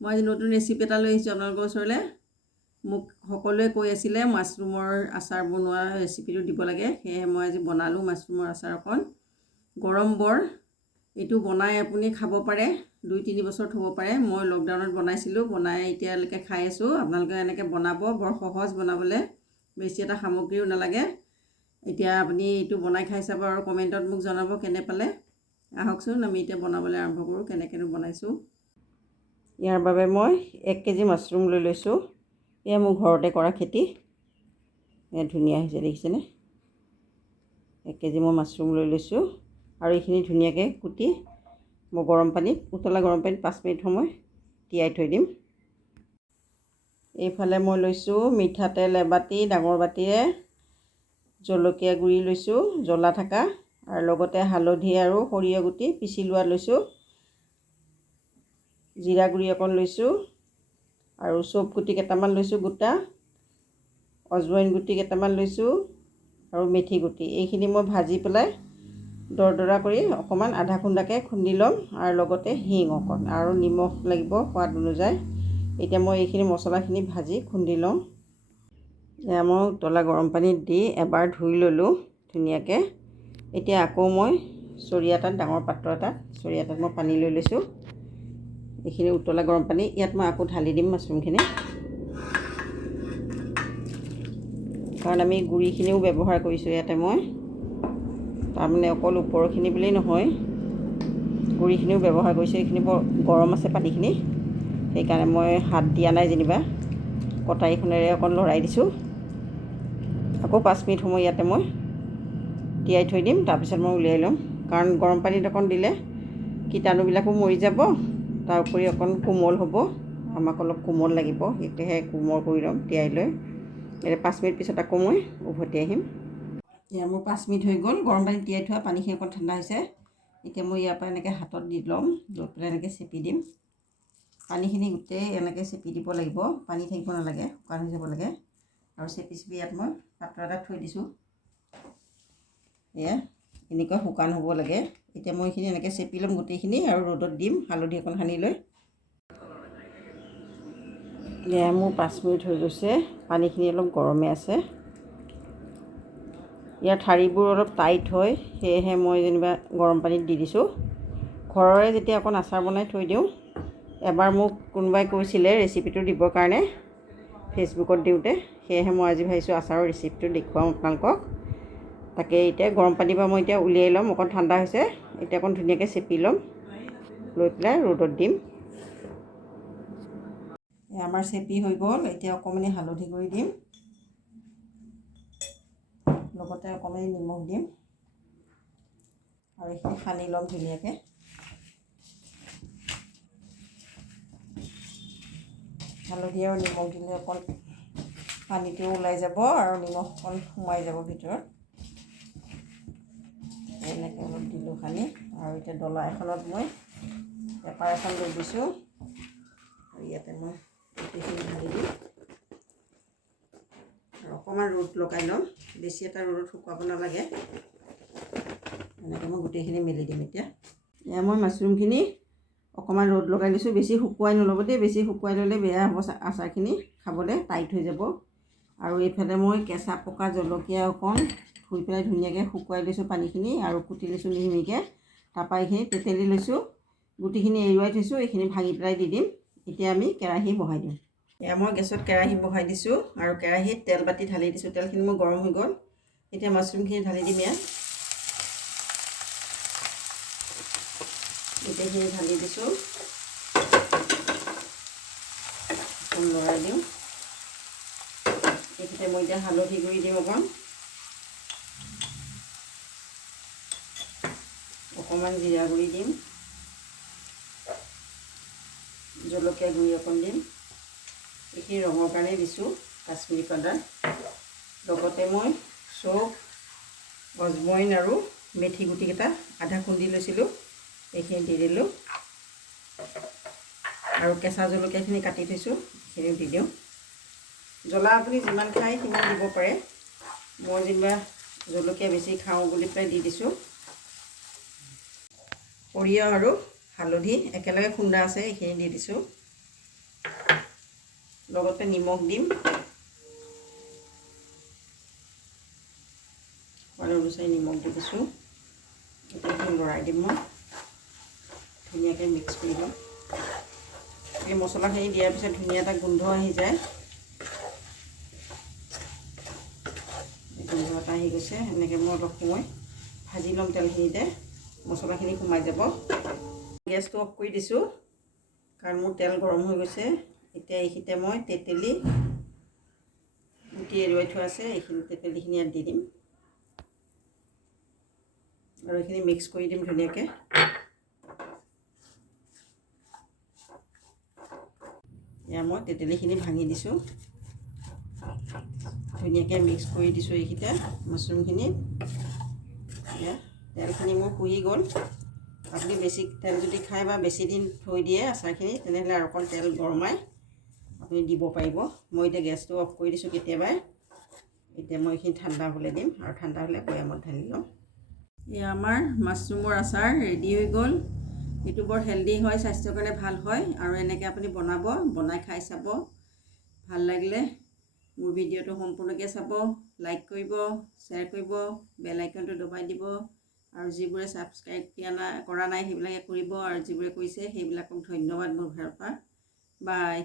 মই আজি নতুন ৰেচিপি এটা লৈ আহিছোঁ আপোনালোকৰ ওচৰলৈ। মোক সকলোৱে কৈ আছিলে মাছৰুমৰ আচাৰ বনোৱা ৰেচিপিটো দিব লাগে, সেয়েহে মই আজি বনালোঁ মাছৰুমৰ আচাৰ অকণ। গৰম বৰ, এইটো বনাই আপুনি খাব পাৰে, 2-3 বছৰ থ'ব পাৰে। মই লকডাউনত বনাইছিলোঁ, বনাই এতিয়ালৈকে খাই আছোঁ। আপোনালোকে এনেকৈ বনাব, বৰ সহজ বনাবলৈ, বেছি এটা সামগ্ৰীও নালাগে। এতিয়া আপুনি এইটো বনাই খাই চাব আৰু কমেণ্টত মোক জনাব কেনে পালে। আহকচোন আমি এতিয়া বনাবলৈ আৰম্ভ কৰোঁ, কেনেকৈনো বনাইছোঁ। ইয়াৰ বাবে মই 1 কেজি মাছৰুম লৈ লৈছোঁ। এয়া মোৰ ঘৰতে কৰা খেতি, এয়া ধুনীয়া হৈছে দেখিছেনে। 1 কেজি মই মাছৰুম লৈ লৈছোঁ আৰু এইখিনি ধুনীয়াকৈ কুটি মই উতলা গৰম পানীত 5 মিনিট সময় তিয়াই থৈ দিম। এইফালে মই লৈছোঁ মিঠাতেল এবাটি ডাঙৰ বাটিৰে, জলকীয়া গুড়ি লৈছোঁ জ্বলা থকা, আৰু লগতে হালধি আৰু সৰিয়হ গুটি পিচি লোৱা লৈছোঁ, জিৰা গুড়ি অকণ লৈছোঁ আৰু চপ গুটি কেইটামান লৈছোঁ গোটা, অজৱাইন গুটি কেইটামান লৈছোঁ আৰু মেথি গুটি। এইখিনি মই ভাজি পেলাই দৰদৰা কৰি অকণমান আধা খুন্দাকৈ খুন্দি ল'ম, আৰু লগতে হিং অকণ আৰু নিমখ লাগিব সোৱাদ অনুযায়ী। এতিয়া মই এইখিনি মছলাখিনি ভাজি খুন্দি লওঁ। এয়া মই উতলা গৰম পানীত দি এবাৰ ধুই ল'লোঁ ধুনীয়াকৈ। এতিয়া আকৌ মই ডাঙৰ পাত্ৰ এটাত মই পানী লৈ লৈছোঁ। এইখিনি উতলা গৰম পানী, ইয়াত মই আকৌ ঢালি দিম মাছৰুমখিনি, কাৰণ আমি গুড়িখিনিও ব্যৱহাৰ কৰিছোঁ ইয়াতে। মই তাৰমানে অকল ওপৰখিনি বুলিয়েই নহয়, গুড়িখিনিও ব্যৱহাৰ কৰিছোঁ। এইখিনি বৰ গৰম আছে পানীখিনি, সেইকাৰণে মই হাত দিয়া নাই যেনিবা, কটাৰীখনেৰে অকণ লৰাই দিছোঁ। আকৌ 5 মিনিট সময় ইয়াতে মই তিয়াই থৈ দিম, তাৰপিছত মই উলিয়াই ল'ম। কাৰণ গৰম পানীত অকণ দিলে কীটাণুবিলাকো মৰি যাব, তাৰ উপৰি অকণ কোমল হ'ব, আমাক অলপ কোমল লাগিব, সেইটোহে কোমল কৰি ল'ম তিয়াই লৈ। এতিয়া 5 মিনিট পিছত আকৌ মই উভতি আহিম। এতিয়া মোৰ 5 মিনিট হৈ গ'ল, গৰম পানীত তিয়াই থোৱা পানীখিনি অকণ ঠাণ্ডা হৈছে। এতিয়া মই ইয়াৰ পৰা এনেকৈ হাতত দি ল'ম, লৈ পেলাই এনেকৈ চেপি দিম। পানীখিনি গোটেই এনেকৈ চেপি দিব লাগিব, পানী থাকিব নালাগে, শুকান হৈ যাব লাগে। আৰু চেপি ইয়াত মই পাত্ৰ এটাত থৈ দিছোঁ, এয়া এনেকুৱা শুকান হ'ব লাগে। এতিয়া মই এইখিনি এনেকৈ চেপি ল'ম গোটেইখিনি আৰু ৰ'দত দিম হালধি অকণ সানি লৈ। এয়া মোৰ 5 মিনিট হৈ গৈছে, পানীখিনি অলপ গৰমে আছে। ইয়াৰ ঠাৰিবোৰ অলপ টাইট হয়, সেয়েহে মই যেনিবা গৰম পানীত দি দিছোঁ। ঘৰৰে যেতিয়া অকণ আচাৰ বনাই থৈ দিওঁ, এবাৰ মোক কোনোবাই কৈছিলে ৰেচিপিটো দিবৰ কাৰণে ফেচবুকত দিওঁতে, সেয়েহে মই আজি ভাবিছোঁ আচাৰৰ ৰেচিপিটো দেখুৱাম আপোনালোকক। তাকে এতিয়া গৰম পানীৰ পৰা মই এতিয়া উলিয়াই ল'ম, অকণ ঠাণ্ডা হৈছে। এতিয়া অকণ ধুনীয়াকৈ চেপি ল'ম, লৈ পেলাই ৰ'দত দিম। আমাৰ চেপি হৈ গ'ল। এতিয়া অকণমানি হালধি গুড়ি দিম, লগতে অকণমানি নিমখ দিম, আৰু এইখিনি সানি ল'ম ধুনীয়াকৈ। হালধি আৰু নিমখ দিলে অকণ পানীটোও ওলাই যাব আৰু নিমখ অকণ সোমাই যাব ভিতৰত। এনেকৈ অলপ দিলোঁ সানি, আৰু এতিয়া ডলা এখনত মই পেপাৰ এখন লৈ দিছোঁ, আৰু ইয়াতে মই গোটেইখিনি ঢালি দিম আৰু অকণমান ৰ'দ লগাই ল'ম। বেছি এটা ৰ'দত শুকুৱাব নালাগে, এনেকৈ মই গোটেইখিনি মেলি দিম। এতিয়া এয়া মই মাছৰুমখিনি অকণমান ৰ'দ লগাই লৈছোঁ, বেছি শুকুৱাই নল'ব দেই, বেছি শুকুৱাই ল'লে বেয়া হ'ব আচাৰখিনি, খাবলৈ টাইট হৈ যাব। আৰু এইফালে মই কেঁচা পকা জলকীয়া অকণ ধুই পেলাই ধুনীয়াকৈ শুকুৱাই লৈছোঁ পানীখিনি, আৰু কুটি লৈছোঁ মিহি মিহিকৈ। তাৰপৰা এইখিনি তেতেলি লৈছোঁ, গুটিখিনি এৰুৱাই থৈছোঁ, এইখিনি ভাঙি পেলাই দি দিম। এতিয়া আমি কেৰাহী বহাই দিম। এয়া মই গেছত কেৰাহী বহাই দিছোঁ, আৰু কেৰাহীত তেল বাতি ঢালি দিছোঁ। তেলখিনি মোৰ গৰম হৈ গ'ল। এতিয়া মাছৰুমখিনি ঢালি দিম। ইয়াত গোটেইখিনি ঢালি দিছোঁ, লৰাই দিওঁ। এইখিনিতে মই এতিয়া হালধি গুড়ি দিম অকণমান জিৰা গুড়ি দিম, জলকীয়া গুড়ি অকণ দিম। এইখিনি ৰঙৰ কাৰণে দিছোঁ, কাশ্মীৰী পাউডাৰ। লগতে মই চপ, অজৱাইন আৰু মেথি গুটিকেইটা আধা খুন্দি লৈছিলোঁ, এইখিনি দি দিলোঁ। আৰু কেঁচা জলকীয়াখিনি কাটি থৈছোঁ, সেইখিনিও দি দিওঁ। জ্বলা আপুনি যিমান খায় সিমান দিব পাৰে, মই যেনিবা জলকীয়া বেছি খাওঁ বুলি পেলাই দি দিছোঁ। সৰিয়হ আৰু হালধি একেলগে খুন্দা আছে, এইখিনি দি দিছোঁ। লগতে নিমখ দিম, সোৱাদ অনুযায়ী নিমখ দি দিছোঁ। এতিয়া লৰাই দিম মই, ধুনীয়াকৈ মিক্স কৰি দিম। এই মছলাখিনি দিয়াৰ পিছত ধুনীয়া এটা গোন্ধ আহি যায়, গোন্ধ এটা আহি গৈছে। এনেকৈ মই অলপ সময় ভাজি ল'ম তেলখিনিতে, মছলাখিনি সোমাই যাব। গেছটো অফ কৰি দিছোঁ কাৰণ মোৰ তেল গৰম হৈ গৈছে। এতিয়া এইখিনিতে মই তেতেলী গুটি এৰুৱাই থোৱা আছে, এইখিনি তেতেলীখিনি ইয়াত দি দিম আৰু এইখিনি মিক্স কৰি দিম ধুনীয়াকৈ। এয়া মই তেতেলীখিনি ভাঙি দিছোঁ, ধুনীয়াকৈ মিক্স কৰি দিছোঁ এইকেইটা মাছৰুমখিনি। এয়া তেলখিনি মোৰ শুহি গ'ল। আপুনি বেছি তেল যদি খায় বা বেছি দিন থৈ দিয়ে আচাৰখিনি, তেনেহ'লে আৰু অকণ তেল গৰমাই আপুনি দিব পাৰিব। মই এতিয়া গেছটো অফ কৰি দিছোঁ কেতিয়াবাই। এতিয়া মই এইখিনি ঠাণ্ডা হ'বলৈ দিম আৰু ঠাণ্ডা হ'লে বৈয়ামত ঢালি ল'ম। এয়া আমাৰ মাছৰুমৰ আচাৰ ৰেডি হৈ গ'ল। এইটো বৰ হেল্ডি হয়, স্বাস্থ্যৰ কাৰণে ভাল হয় আৰু এনেকৈ আপুনি বনাব, বনাই খাই চাব। ভাল লাগিলে মোৰ ভিডিঅ'টো সম্পূৰ্ণকৈ চাব, লাইক কৰিব, শ্বেয়াৰ কৰিব, বেল আইকনটো দবাই দিব আৰু যিবোৰে ছাবস্ক্ৰাইব কৰা নাই সেইবিলাকে কৰিব আৰু যিবোৰে কৰিছে সেইবিলাকক ধন্যবাদ মোৰ ফালৰ পৰা। বাই।